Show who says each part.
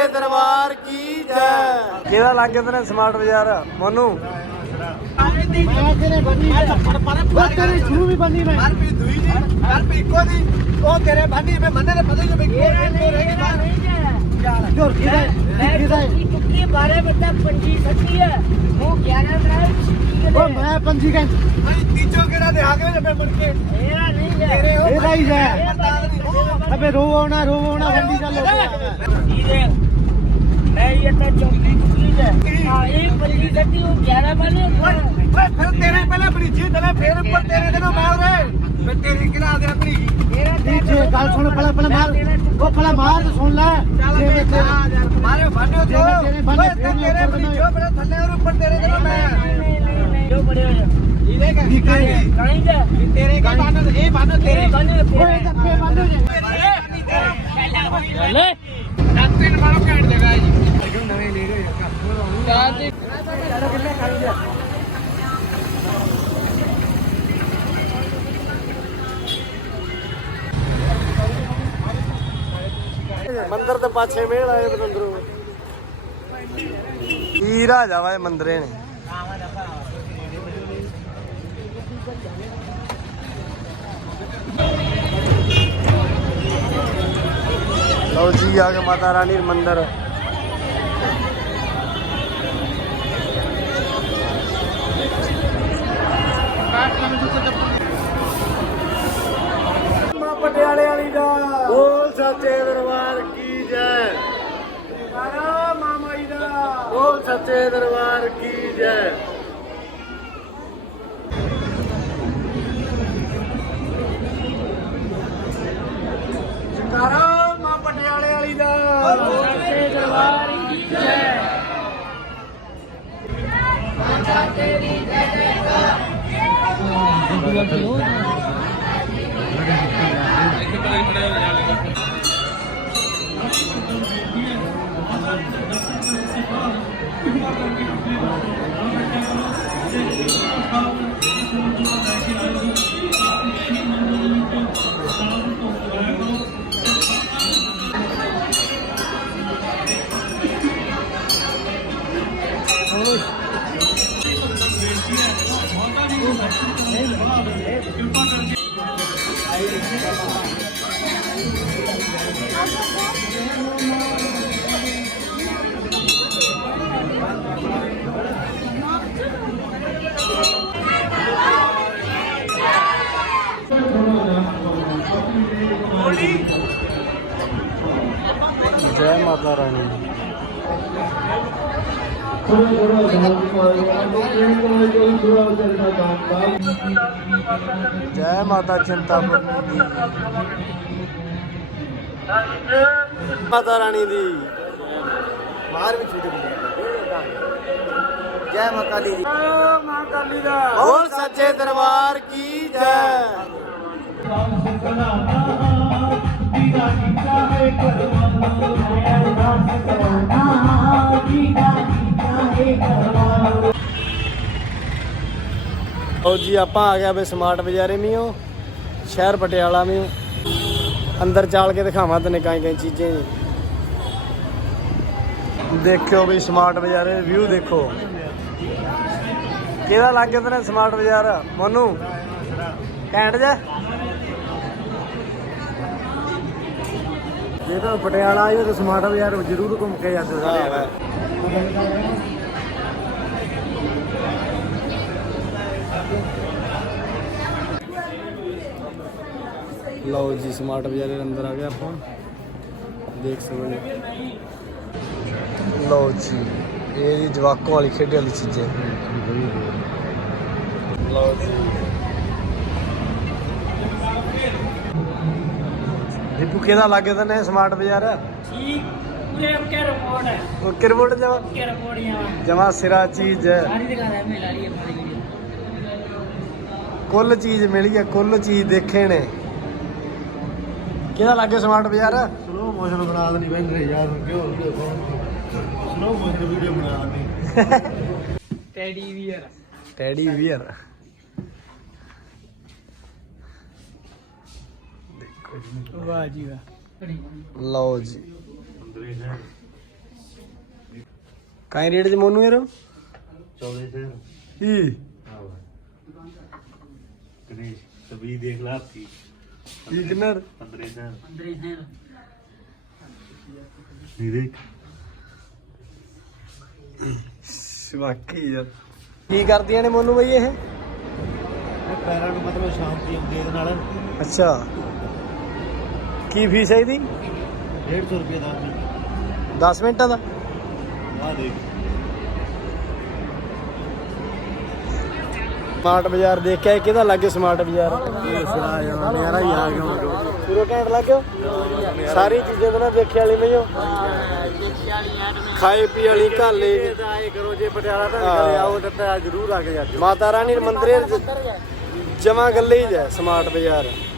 Speaker 1: दरबार की जय। केदा लग गया तेरे स्मार्ट बाजार मोनू
Speaker 2: मैं पंजी का
Speaker 1: तीजो केड़ा दे आगे जब मुड़ के
Speaker 2: तेरा नहीं है तेरा ही है अबे रोवो ना बंदी चल सीधे मैं ये तो चौकी चीज है हां एक पंजी सटी वो 11 वाले
Speaker 1: फिर तेरे पहले ब्रिजी तले फिर ऊपर तेरे देनो मार रे मैं तेरी गिरा दे अपनी
Speaker 2: तेरा पीछे गाल सुन पहले मार वो पहले मार तो सुन ले
Speaker 1: मारे भाने तो तेरे ब्रिजो पर थल्ले और ऊपर तेरे देनो मैं जो बड़े हो कहीं जा तेरे का बानो ए बानो तेरे बानो ले रास्ते में मारो काट देगा जी एकदम नवे ले गए चार कितने खाई जा मंदिर ਦੇ ਪਾਛੇ ਮੇਲ ਆਏ ਬਤੰਦਰੋਂ ਹੀਰਾ ਜਾਵਾ ਮੰਦਰੇ ਨੇ लो जी आगे माता रानी मंदिर पटियाले वाली दा बोल सच्चे दरबार की जय मामा जी दा बोल सच्चे दरबार की जय पटियाले वाली दा सच्चे दरबार की जय माता तेरी जय जयकार जय माता रानी जय माता चिंतापुरनी माता रानी दी बाहर भी छूट जय मां काली दी मां काली दा बोल सच्चे दरबार की जय और जी आप आ गया बे स्मार्ट बाजारे में हो शहर पटियाला में हो अंदर चाल के दिखावा तेने कई चीजें देखो भी स्मार्ट बाजारे व्यू देखो केदा लग गया तेरे स्मार्ट बाजार मोनू कैंट जा जे तो पटियाला आइए तो स्मार्ट बाजार जरूर घूम के जाते लो जी स्मार्ट बाजार अंदर आ गया आप देख सकते लो जी ये जवाकों वाली खेडे वाली चीजें लो जी दीपू केदा लागे तने स्मार्ट बाजार ठीक पूरे ओके रिपोर्ट जमा सिरा चीज है कुल चीज मिली है कुल चीज देखे ने केदा लागे स्मार्ट बाजार स्लो मोशन बना देनी बहन रे यार क्यों स्लो मोशन वीडियो बना देनी टेडी वियर देखो वाह जी वाह लो जी
Speaker 3: ਕਾਈ ਰੇਟ ਚ ਮੋਨੂ ਯਾਰ
Speaker 1: 14,000
Speaker 3: ਕੀ
Speaker 1: ਗਣੇਸ਼ ਤਬੀ ਦੇਖ ਲਾ ਆਪਕੀ
Speaker 3: ਕੀ ਕਿੰਨਾ
Speaker 1: 15,000 ਨੀਰੇ
Speaker 3: ਵਾਕਈ ਯਾਰ ਕੀ ਕਰਦੀਆਂ ਨੇ ਮੋਨੂ ਬਈ ਇਹ
Speaker 1: ਪੈਰਾਂ ਨੂੰ ਮਤਲਬ ਸ਼ਾਂਤੀ ਆਉਂਦੀ ਇਹਦੇ ਨਾਲ
Speaker 3: ਅੱਛਾ ਕੀ ਫੀਸ ਹੈ ਇਹਦੀ
Speaker 1: 150 ਰੁਪਏ ਦਾ
Speaker 3: 10 ਮਿੰਟਾਂ ਦਾ
Speaker 1: ਆ ਦੇਖ
Speaker 3: ਸਮਾਰਟ ਬਾਜ਼ਾਰ ਦੇਖ ਕੇ ਆਏ, ਕਿਹਦਾ ਲੱਗੇ ਸਮਾਰਟ ਬਾਜ਼ਾਰ
Speaker 1: ਸੁਣਾ ਜਾਣਾ ਨਿਆਰਾ ਹੀ ਆ ਗਿਆ
Speaker 3: ਪੂਰਾ ਘੈਂਟ ਲੱਗਿਓ ਸਾਰੀ ਚੀਜ਼ਾਂ ਤਾਂ ਨਾ ਦੇਖੇ ਵਾਲੀ ਮਈਓ ਖਾਏ ਪੀ ਵਾਲੀ ਘਾਲੇ
Speaker 1: ਆਏ ਕਰੋ ਜੇ ਪਟਿਆਲਾ ਤਾਂ ਕਰੇ ਆਓ ਤਾਂ ਜ਼ਰੂਰ ਆ ਕੇ ਜਾ
Speaker 3: ਮਾਤਾ ਰਾਣੀ ਮੰਦਿਰ ਜਮਾ ਗੱਲੇ ਹੀ ਹੈ ਸਮਾਰਟ ਬਾਜ਼ਾਰ